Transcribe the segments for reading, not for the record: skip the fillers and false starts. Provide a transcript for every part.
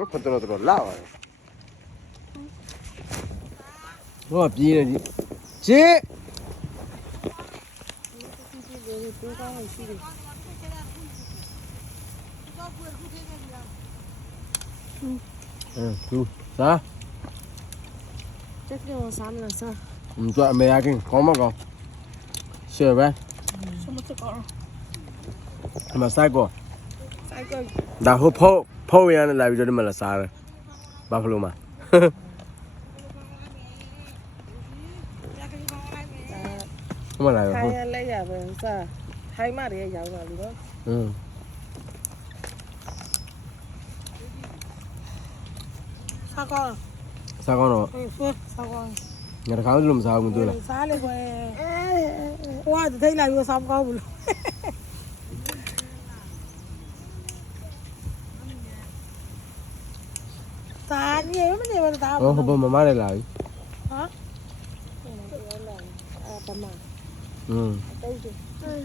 ဟုတ်တော်လာပါဟောပြင်းနေကြီးချစ်သူစား这给我啥么事？做没牙根，高么高？是呗？什么这个？他们三个，三个。然后跑一样的来这里没了啥了，巴甫罗嘛。怎么来的？开来呀，不是啥？海马的也要了，里头。嗯。啥高？啥高了？说啥高？你这看着么啥么多了？啥嘞喂？我这天来有啥高不了？啥？你们那边打？哦，不，妈妈来了。啊？爸妈。嗯。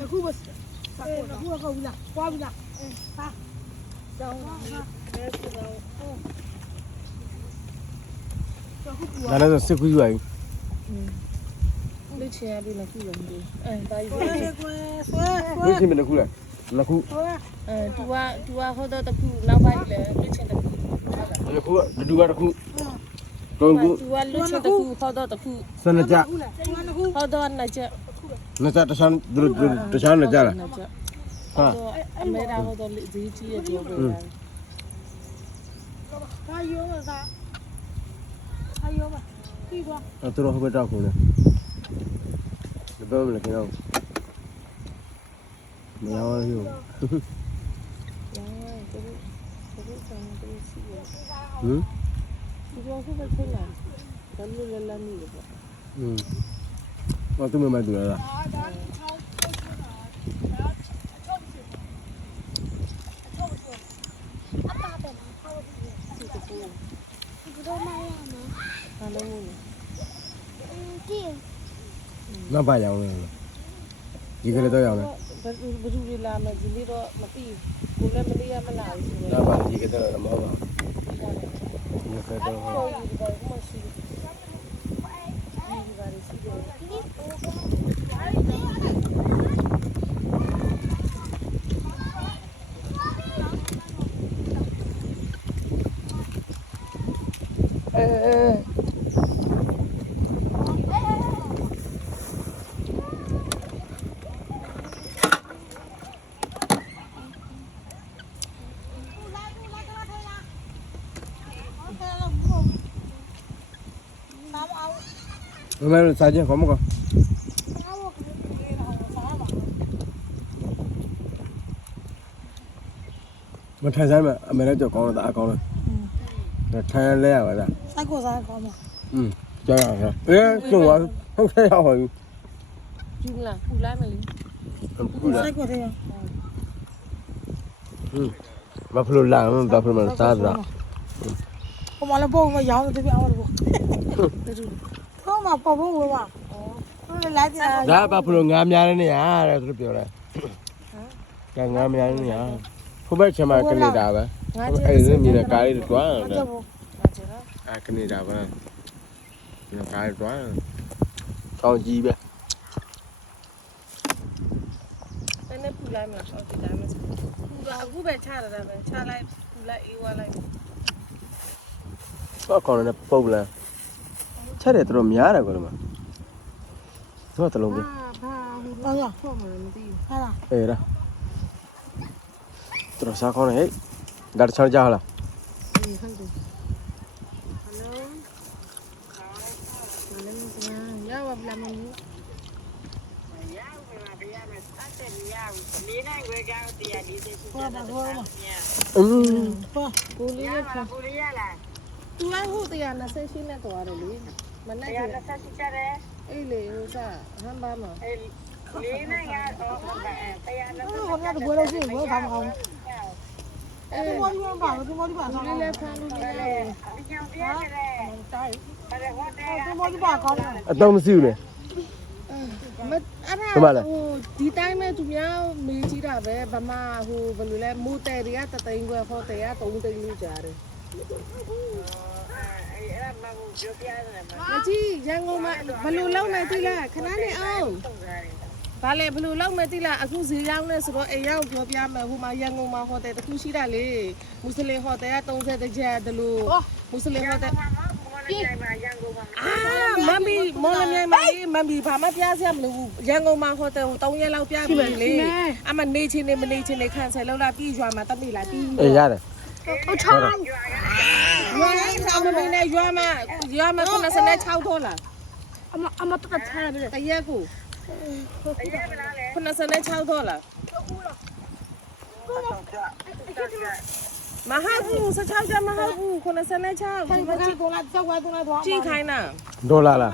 哭不是？哭不了，刮不了。好。那是谁会做？你钱比那苦人的，大姨。你钱比那苦嘞？那苦。တူ好多的苦，老板嘞，你钱的苦。那苦，那个苦。公苦。တူ你钱的苦，好多的苦。是那家。好多那家。那家这上那家了。啊。没打好多自己也做不了。还有吗？还有吗？地瓜。啊，这会不会照顾呢？你不要来看到。没有啊，有。嗯。地瓜会不会太难？咱们来拉米的吧。嗯。我都没买对了。那白养了，一个人都养了。不是拉嘛，这里头没地，过来没地也没拉。那白一个都那么好吧？一个都好。我们三斤好不好？我泰山嘛，没来就高了，大高了。那泰山来啊，我啥高嘛？这样是。哎，中我好太阳好。中了，不来没哩？不来。啥过的呀？巴甫罗来，巴甫罗嘛，啥子啊？我妈来包我养的这边我的不。他嘛包我嘛。哦。来的。那巴甫罗俺们家的呢，这是表嘞。俺们家的呢，后边前面跟你打呗。哎，你那咖喱多了。哎，跟你打呗。你那咖喱多了。烧鸡呗。那不来嘛，烧鸡来嘛。အခုပဲချရတာပဲချလိုက်ပူလိုက်အေးဝါလိုက်တော့ကောင်းတယ်ပုတ်လဲချက်တယ်တော်များတယ်ကွာဒီမှာတော့တလုံးပဲဘာရဆော့မှာမသိဘူးဟာလားအေးလားတော်စားကောင်းတယ်ဟဲ့ဒါချောင်းကြလားအေးဟုတ်တယ်ဟယ်လိုရောက်ပါလားမင်းကိုလေးရခါကိုလေးရလားသူလိုက်ဟုတ်တရား28နဲ့တော့ရတယ်လေမနေ့က28ကျတယ်အေးလေဟိုကဟမ်ဘာမအေးလေးနဲ့ရတော့ဟမ်ဘာတရားနဲ့ဟိုကတော့ဘယ်လိုရှိဘယ်ဘာမအောင်အေးမော်ရီပါဒီမော်ရီပါလေးလက်ခံလို့လေကြောင်ပြရတယ်တိုင်းအဲ့ဟိုတယ်ဒီမော်ရီပါကောင်းတယ်အတော့မရှိဘူးလေအဲ့ဒါဟိုဒီတိုင်းမဲ့သူများမေးကြည့်တာပဲဗမာဟိုဘယ်လိုလဲမိုးတယ်တွေက3သိန်းခွဲဟောတယ်က3သိန်းလို့ကြားတယ် မကြီးရန်ကုန်မှာဘယ်လိုလုပ်နေသိလားခဏနေအောင်ဘာလဲဘယ်လိုလုပ်မယ်သိလားအခုဈေးရောက်နေဆိုတော့အိမ်ရောက်ပြောပြမယ်ဟိုမှာရန်ကုန်မှာဟိုတယ်တစ်ခုရှိတာလေမွတ်စလင်ဟိုတယ်က30တကျပ်တလို့မွတ်စလင်ဟိုတယ်မမ်ဘီမော်လမြိုင်မှာလေမမ်ဘီဘာမှပြစရာမလိုဘူးရန်ကုန်မှာဟိုတယ်3ရက်လောက်ပြပြီလေအမနေချင်းနေမနေချင်းနေခန့်ဆယ်လောက်လာပြီးရွာမှာတက်ပြီလားပြီး အေးရတယ် ဟုတ်ချောင်းရွာလိုက်ဆောင်မနေနဲ့ရွာမှာ96ဒေါ်လာအမတက်ထားတယ်တရက်ကို96ဒေါ်လာမဟာဘူး16ကျမဟာဘူး96ဒီမကြည့်ဒေါ်လာတော့ဝါဒေါ်လာတော့ကြည့်ခိုင်းနာ ဒေါ်လာလား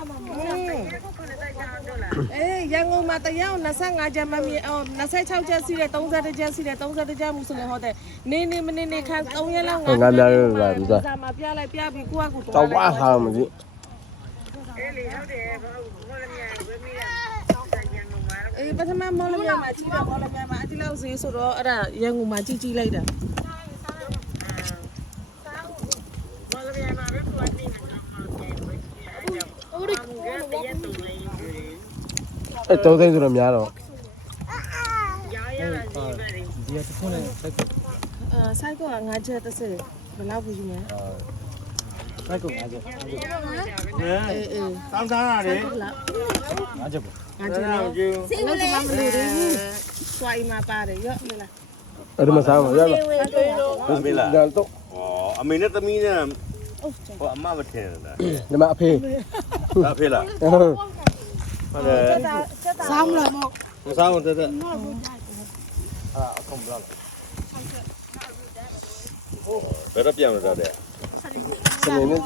အေးရန်ကုန်မှာတယောက်25ကျပ်မမီ26ကျပ်စီးတယ်30ကျပ်စီးတယ်30ကျပ်မူစလင်ဟောတယ်နေမနေခန်း3ရက်လောက်ငါမှာပြလိုက်ပြပြီးကိုကကို တော့ဘာဟာမကြည့် အေးပထမမော်လမြိုင်မှာကြည့်တော့မော်လမြိုင်မှာအတိလောက်ဈေးဆိုတော့အဲ့ဒါရန်ကုန်မှာကြည့်လိုက်တာ အဲ့3သိန်းဆိုတော့များတော့ ဒီကတစ်ခုနဲ့စိုက်ကုတ် ဆိုင်ကော5ချက်30ဘယ်လောက်ဘူးယူမလဲ စိုက်ကုတ်5ချက် အေး တောင်းစားရတယ် ဟုတ်လား 5ချက်ပေါ့ 5ချက်လောက်စင်ကလေးမလို့သေးဘူးစွာအိမ်မှာပါတယ်ရော့မလား အဲ့ဒီမှာစားမှာရပါ ဟုတ်ပြီလား ဒါတော့ ဩအမေနဲ့သမီးနဲ့ဟိုအမမထင်လား ဒီမှာအဖေ အဖေလား ဟုတ် ဟုတ်တယ် စားမလားမဟုတ် မစားဘူးတက်တက် အာအကုန်ဘလောက် ဘယ်တော့ပြန်မစားတဲ့ စနေနေ့